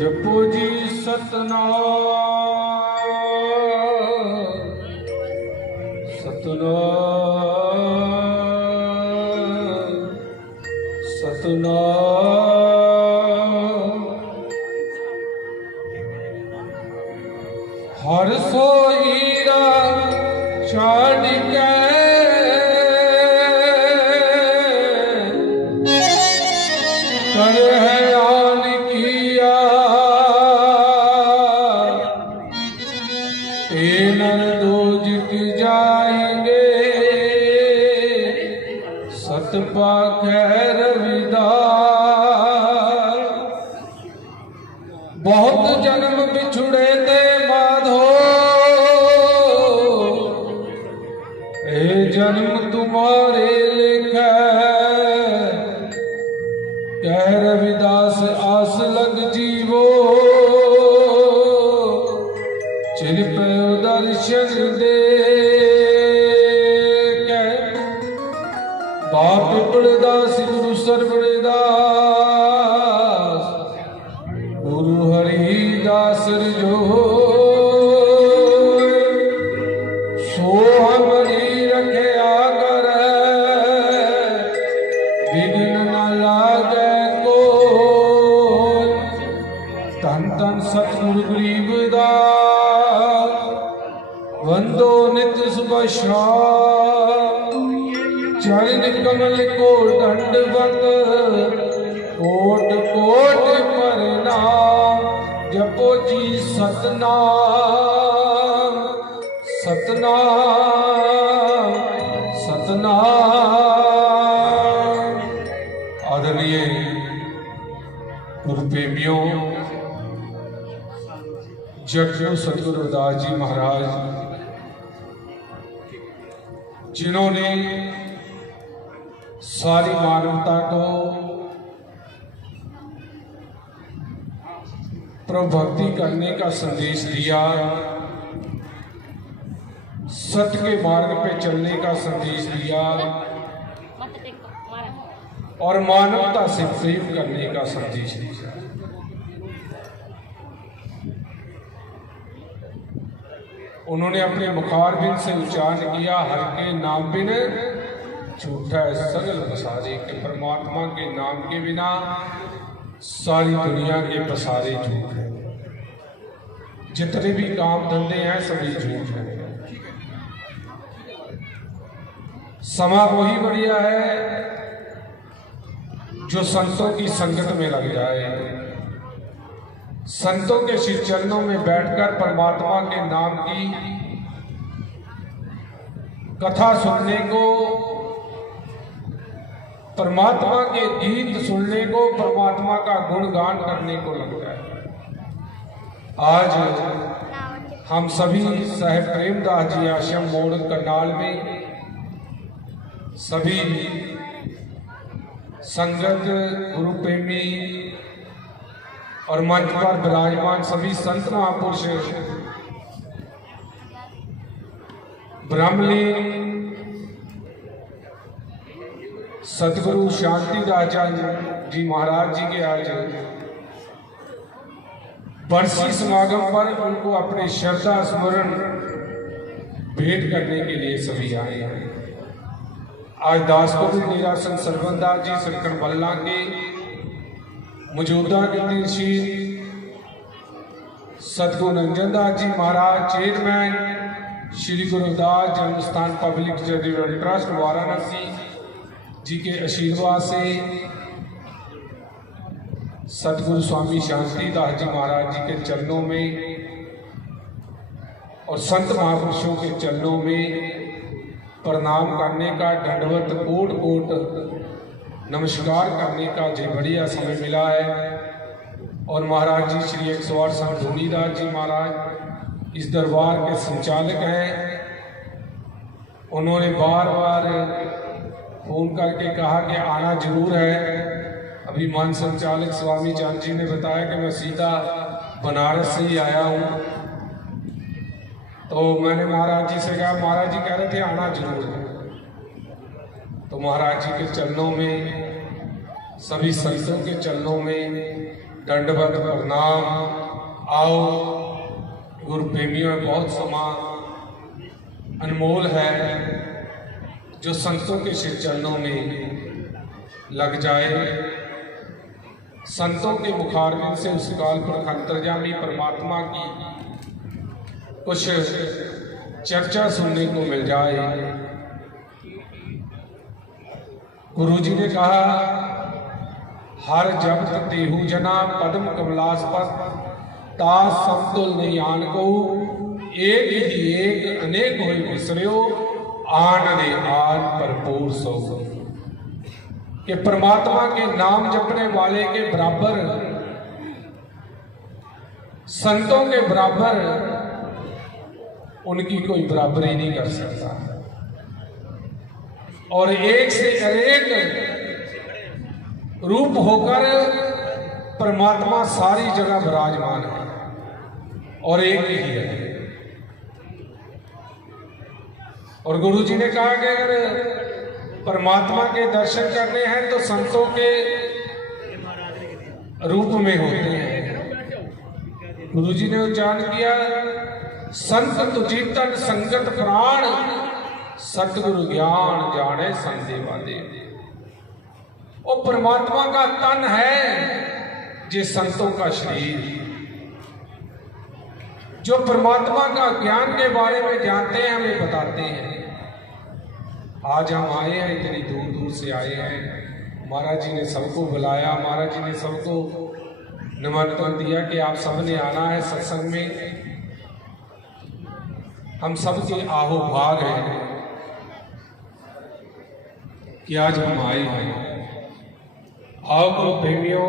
जपो जी सतनाम सतनाम सतनाम। हर सो हीरा छाड़ के कर है आन किया ए नर दो जित जाएंगे सत पाकै रविदास। बहुत जन्म बिछुड़े थे माधो ए जन्म तुम्हारे लिखे कह रविदास आस लग जीवो चिर पे दर्शन दे। बाप पिपलदास गुरु सरवणदास गुरु हरिदास जो सो हमरी रखे आकर विघ्न न लागे को। धन धन सतगुरु गरीबदास वंदो नित्य सुबह शाम। चरण कमल को दंडवत कोट कोट प्रणाम। जपो जी सतनाम सतनाम सतनाम। आदरणीय गुरु प्रेमियों, जगगुरु सतगुरु रविदास जी महाराज जिन्होंने सारी मानवता को प्रभु भक्ति करने का संदेश दिया, सत्य के मार्ग पे चलने का संदेश दिया और मानवता से प्रेम करने का संदेश दिया। उन्होंने अपने मुखारबिंद से उच्चारण किया, हर के नाम बिन झूठा है सगल पसारे। के परमात्मा के नाम के बिना सारी दुनिया के पसारे झूठ है। जितने भी काम धंधे हैं सभी झूठ है। समा वही बढ़िया है जो संतों की संगत में लग जाए, संतों के श्री चरणों में बैठकर परमात्मा के नाम की कथा सुनने को, परमात्मा के गीत सुनने को, परमात्मा का गुणगान करने को लगता है। आज हम सभी साहेब प्रेमदास जी आश्रम मोड़ करनाल में सभी संगत गुरु प्रेमी और मंच पर विराजमान सभी संत महापुरुष ब्रह्मलीन सतगुरु शांतिदास जी महाराज जी के आज बरसी समागम पर उनको अपने श्रद्धा स्मरण भेंट करने के लिए सभी आए हैं। आज दासपुर निरासन सरबंदास जी सरकन बल्ला के मौजूदा कीर्तिशील सतगुरु नंजन दास जी महाराज चेयरमैन श्री गुरुदास जन्मस्थान पब्लिक चैरिटेबल ट्रस्ट वाराणसी जी के आशीर्वाद से सतगुरु स्वामी शांतिदास जी महाराज जी के चरणों में और संत महापुरुषों के चरणों में प्रणाम करने का, दंडवत कोट कोट नमस्कार करने का जो बढ़िया समय मिला है। और महाराज जी श्री 108 संत धोनीदास जी महाराज इस दरबार के संचालक हैं। उन्होंने बार बार फोन करके कहा कि आना जरूर है। अभी मान संचालक स्वामी चांद जी ने बताया कि मैं सीधा बनारस से ही आया हूँ। तो मैंने महाराज जी से कहा, महाराज जी कह रहे थे आना जरूर है। तो महाराज जी के चरणों में, सभी संतों के चरणों में दंडवत प्रणाम। आओ गुरु प्रेमियों, बहुत समा अनमोल है जो संतों के श्री चरणों में लग जाए। संतों के मुखारविंद से उस काल पुरख अंतर्यामी परमात्मा की कुछ चर्चा सुनने को मिल जाए। गुरुजी ने कहा, हर जब देहु जना पद्म कमलास्पद तास समतुल नहीं आन को, एक ही एक अनेक होए बिसरियो आन ने आन भरपूर सो। कि परमात्मा के नाम जपने वाले के बराबर, संतों के बराबर उनकी कोई बराबरी नहीं कर सकता। और एक से अनेक रूप होकर परमात्मा सारी जगह विराजमान है और एक ही है। और गुरु जी ने कहा कि अगर परमात्मा के दर्शन करने हैं तो संतों के रूप में होते हैं। गुरु जी ने उच्चारण किया, संत तुझी तन संगत प्राण, सतगुरु ज्ञान जाने संदेवा दे। वो परमात्मा का तन है जे संतों का शरीर। जो परमात्मा का ज्ञान के बारे में जानते हैं, हमें बताते हैं। आज हम आए हैं, इतनी दूर दूर से आए हैं। महाराज जी ने सबको बुलाया, महाराज जी ने सबको निमंत्रण दिया कि आप सबने आना है सत्संग में। हम सबके आहो भाग हैं कि आज हम आए हैं। आओ गुरु प्रेमियों,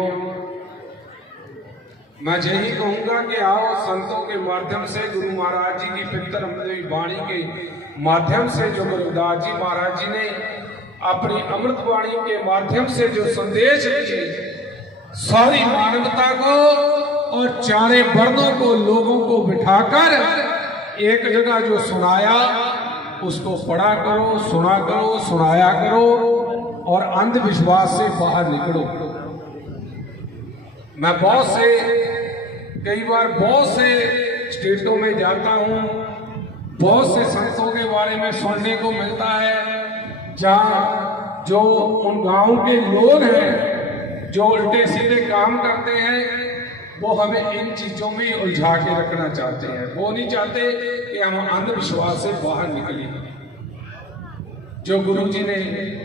मैं यही कहूंगा कि आओ संतों के माध्यम से, गुरु महाराज जी की पवित्र अमृत वाणी के माध्यम से, जो गुरुदास जी महाराज जी ने अपनी अमृत वाणी के माध्यम से जो संदेश दिए, सारी मानवता को और चारे वर्णों को, लोगों को बिठाकर एक जगह जो सुनाया, उसको पढ़ा करो, सुना करो, सुनाया करो और अंधविश्वास से बाहर निकलो। मैं बहुत से, कई बार बहुत से स्टेटों में जाता हूँ, बहुत से संतों के बारे में सुनने को मिलता है, जहाँ जो उन गांव के लोग हैं जो उल्टे सीधे काम करते हैं, वो हमें इन चीजों में उलझा के रखना चाहते हैं। वो नहीं चाहते कि हम अंधविश्वास से बाहर निकलें। जो गुरु जी ने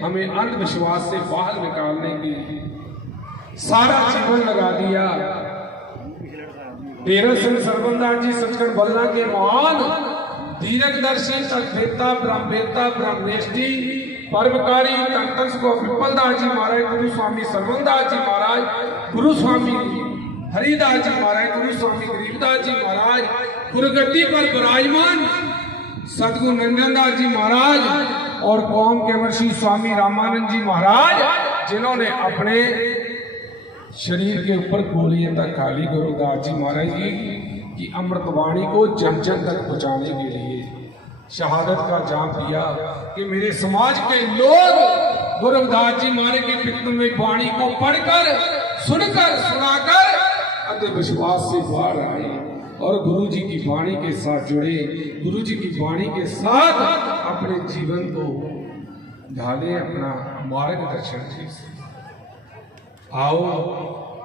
हमें अंधविश्वास से बाहर निकालने की सारा जीवन लगा दिया। डेरा सिंह सरबंदास जी सचखंड बलना के महान दीर्घदर्शी सदवेता ब्रह्मवेता ब्रह्मनिष्ठी परमकारी तंत्रस को पिपलदास जी महाराज, गुरु स्वामी सरबंदास जी महाराज, गुरु स्वामी हरिदास जी महाराज, गुरु स्वामी गरीबदास जी महाराज, गुरुगद्दी पर विराजमान सदगुरु नंदनदास जी महाराज और कौम के वर्षी स्वामी रामानंद जी महाराज, जिन्होंने अपने शरीर के ऊपर गोलियां तक खाली गुरुदास जी महाराज जी की अमृतवाणी को जन जन तक पहुंचाने के लिए शहादत का जाम दिया कि मेरे समाज के लोग गुरुदास जी महाराज के पितृ में वाणी को पढ़कर, सुनकर, सुनाकर अंधविश्वास से बाहर आए और गुरु जी की वाणी के साथ जुड़े, गुरु जी की वाणी के साथ अपने जीवन को ढाले, अपना मार्गदर्शन से। आओ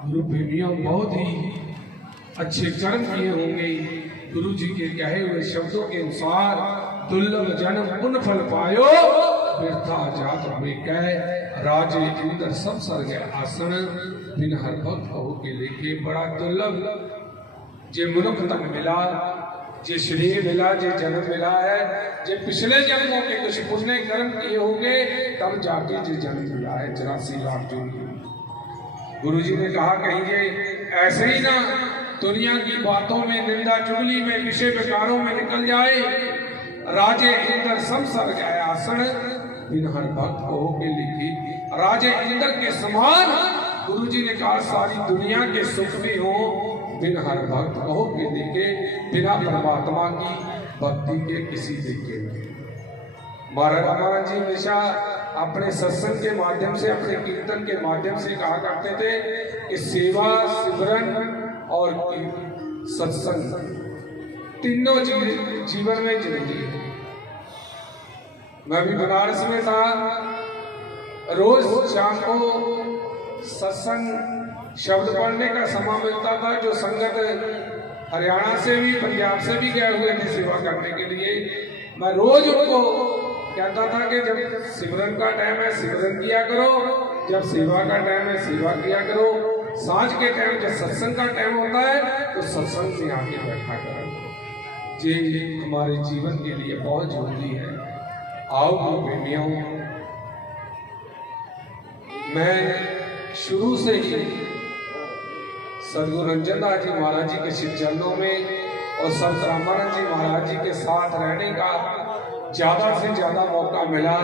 गुरु प्रेमियों, बहुत ही अच्छे कर्म किए होंगे। गुरु जी के कहे हुए शब्दों के अनुसार, दुर्लभ जन्म पुण्य फल पायो, व्यर्था जात हुए कह, राजे इंद्र सब सर गए आसन, बिन हर भक्त कहो के लेके। बड़ा दुर्लभ जे मनुख तक मिला, जे शरीर मिला, जे जन्म मिला है, जे पिछले जन्मों के कुछ पुण्य कर्म किए होंगे, तब जाके जे जन्म मिला है 84 लाख जून। गुरु जी ने कहा कहीं ऐसे ही ना दुनिया की बातों में, निंदा चुगली में, विषय विकारों में निकल जाए। राजे इंद्र सब सर गए आसन, बिन हर भक्त कहो के लिखी। राजे इंद्र के समान गुरु जी ने कहा सारी दुनिया के सुख भी हो, बिन हर भक्त कहो के देखे, बिना परमात्मा की भक्ति के किसी देखे। महाराज रामानंद जी हमेशा अपने सत्संग के माध्यम से, अपने कीर्तन के माध्यम से कहा करते थे कि सेवा, सिमरन और सत्संग तीनों जीवन में जरूरी है। मैं भी बनारस में था, रोज शाम को सत्संग शब्द पढ़ने का समय मिलता था। जो संगत हरियाणा से भी, पंजाब से भी गए हुए थे सेवा करने के लिए, मैं रोज उनको कहता था कि जब सिमरन का टाइम है सिमरन किया करो, जब सेवा का टाइम है सेवा किया करो, सांझ के टाइम जब सत्संग का टाइम होता है तो सत्संग में आके बैठा करो। ये हमारे जीवन के लिए बहुत जरूरी है। आओ बेटियों, मैं शुरू से ही सदगुरु रंजन दास जी महाराज जी के श्री चरणों में और संत रामानंद जी महाराज जी के साथ रहने का ज्यादा से ज्यादा मौका मिला।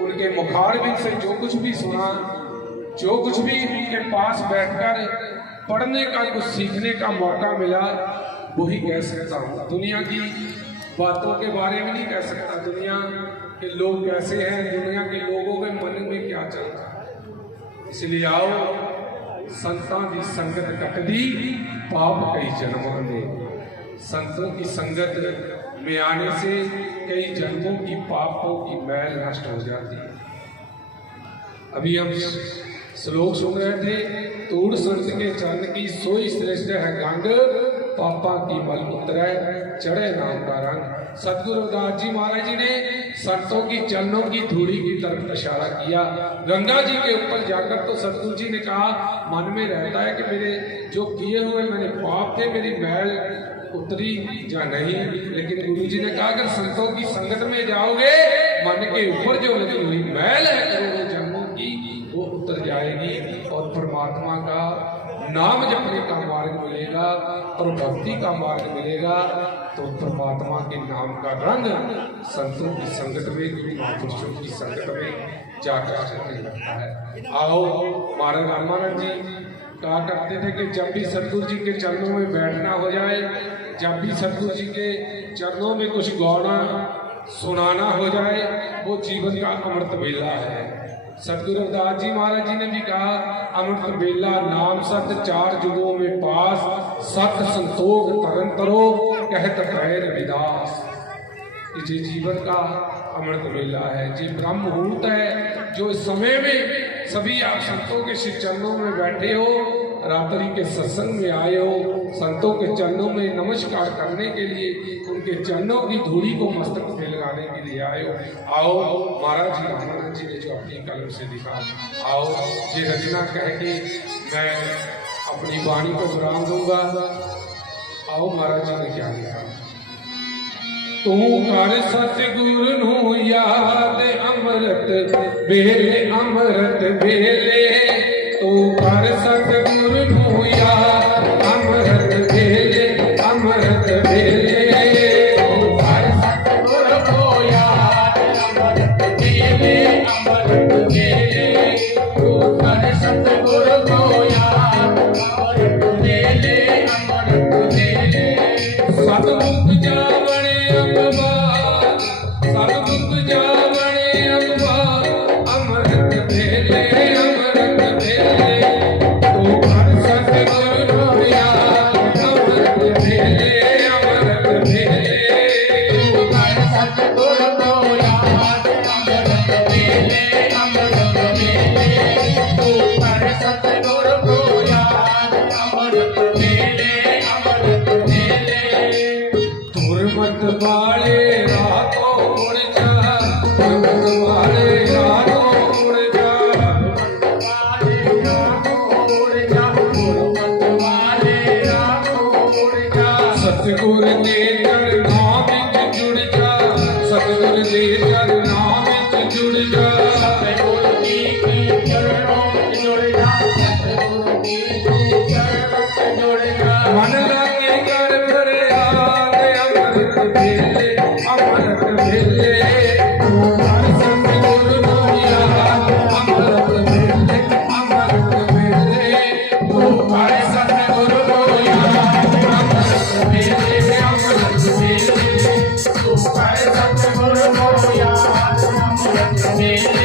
उनके मुखारबिंद से जो कुछ भी सुना, जो कुछ भी उनके पास बैठकर पढ़ने का, कुछ सीखने का मौका मिला, वही कह सकता हूँ। दुनिया की बातों के बारे में नहीं कह सकता, दुनिया के लोग कैसे हैं, दुनिया के लोगों के मन में क्या चलता है। इसलिए आओ संतां की संगत कट दी पाप कई जन्मों में। संतों की संगत में आने से कई जन्मों की पापों की मैल नष्ट हो जाती है। अभी हम श्लोक सुन रहे थे, तूड़ संत के चरण की सोई श्रेष्ठ है गंग, पापा की मल उतरे चढ़े नाम का रंग। सतगुरु रविदास जी महाराज जी ने संतों की चरणों की धूड़ी की तरफ इशारा किया। गंगा जी के ऊपर जाकर तो सतगुरु जी ने कहा, मन में रहता है कि मेरे जो किए हुए मेरे पाप थे, मेरी मैल उतरी या नहीं, लेकिन गुरु जी ने कहा अगर संतों की संगत में जाओगे, मन के ऊपर जो लगी हुई मैल है करोड़ों जन्मों की, वो उतर जाएगी और परमात्मा का नाम जपने का मार्ग मिलेगा और भक्ति का मार्ग मिलेगा। तो परमात्मा के नाम का रंग संतों की संगत में, गुरु महापुरुषों की संगत में जाकर चलने लगता है। आओ, महाराज रामानंद जी कहा करते थे कि जब भी सतगुरु जी के चरणों में बैठना हो जाए, जब भी सतगुरु जी के चरणों में कुछ गौना सुनाना हो जाए, वो जीवन का अमृत बेला है। सतगुरु रविदास जी महाराज जी ने भी कहा, अमृत बेला नाम सत चार जुगों में पास, सत संतोष तरन तरो कहत कहे रविदास। ये जीवन का अमृत बेला है, जी ब्रह्म मुहूर्त है, जो इस समय में सभी आप संतों के श्री चरणों में बैठे हो, रात्रि के सत्संग में आए हो, संतों के चरणों में नमस्कार करने के लिए, उनके चरणों की धूड़ी को मस्तक पे लगाने के लिए आए हो। आओ, महाराज जी रामानंद जी ने जो अपनी कलम से लिखा, आओ ये रचना कह के मैं अपनी वाणी को विराम दूंगा। आओ, महाराज जी ने क्या लिखा, तू कर सतगुरु नू याद अमृत बेले, अमृत बेले, तू कर सतगुरु नू याद अमृत बेले, अमृत बेले, तू कर सतगुरु को याद अमृत बेले, अमृत बेले, तू कर सतगुरु को याद अमृत बेले, अमृत बेले। सतमुख जावणे अखबार, सतमुख जावणे अखबार, अमृत बेले, अमृत बेले, तू कर सतगुरु को याद अमृत बेले, अमृत बेले, तू कर सतगुरु को याद अमृत बेले, अमृत बेले, तू कर सतगुरु को याद अमृत बेले, अमृत बेले। तुरमत वाले रातों उड़ जा, तुरमत वाले रातों उड़ जा, तुरमत वाले रातों उड़ जा, तुरमत वाले रातों उड़ जा। सतगुरु दे चरनां विच जुड़ जा, सतगुरु दे चरनां विच जुड़ जा, सतगुरु जी के चरणों में जुड़ जा, सतगुरु जी के चरणों में जुड़ जा। मन लागे कर फरियाद अमृत बेले, अमृत बेले, तू कर सतगुरु को याद अमृत बेले, अमृत बेले, तू कर सतगुरु को याद अमृत बेले, अमृत बेले, तू कर सतगुरु को याद अमृत बेले।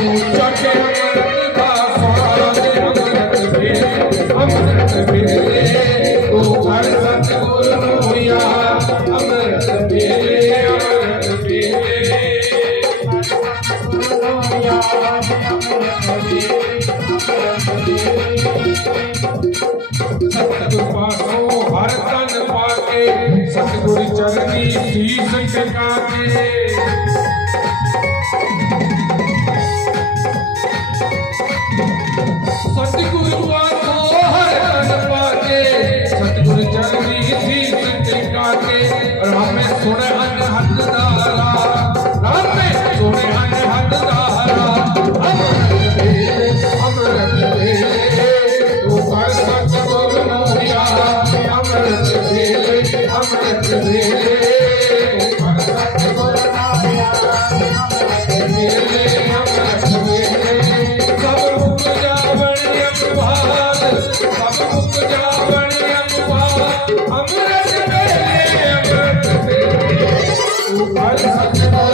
चखे अमृत का स्वाद अमृत मेले तू हर सतगुरु होया अमृत मेले सतगुरु पासों हर तन पाके सतगुरु चरनी शीश झुका के सतगुरु पासों हर तन पाके सतगुरु चरनी शीश झुका के और हमें सुने अनहद दारा रात में सुने अनहद दारा अमृत मेले तू हर सतगुरु होया अमृत मेले अमृत मेले तू हर सतगुरु होया अमृत मेले अमृत मेले सब मुख जावण अमृत सब मुख जावण अमृत मेले अमृत मेले तू हर सतगुरु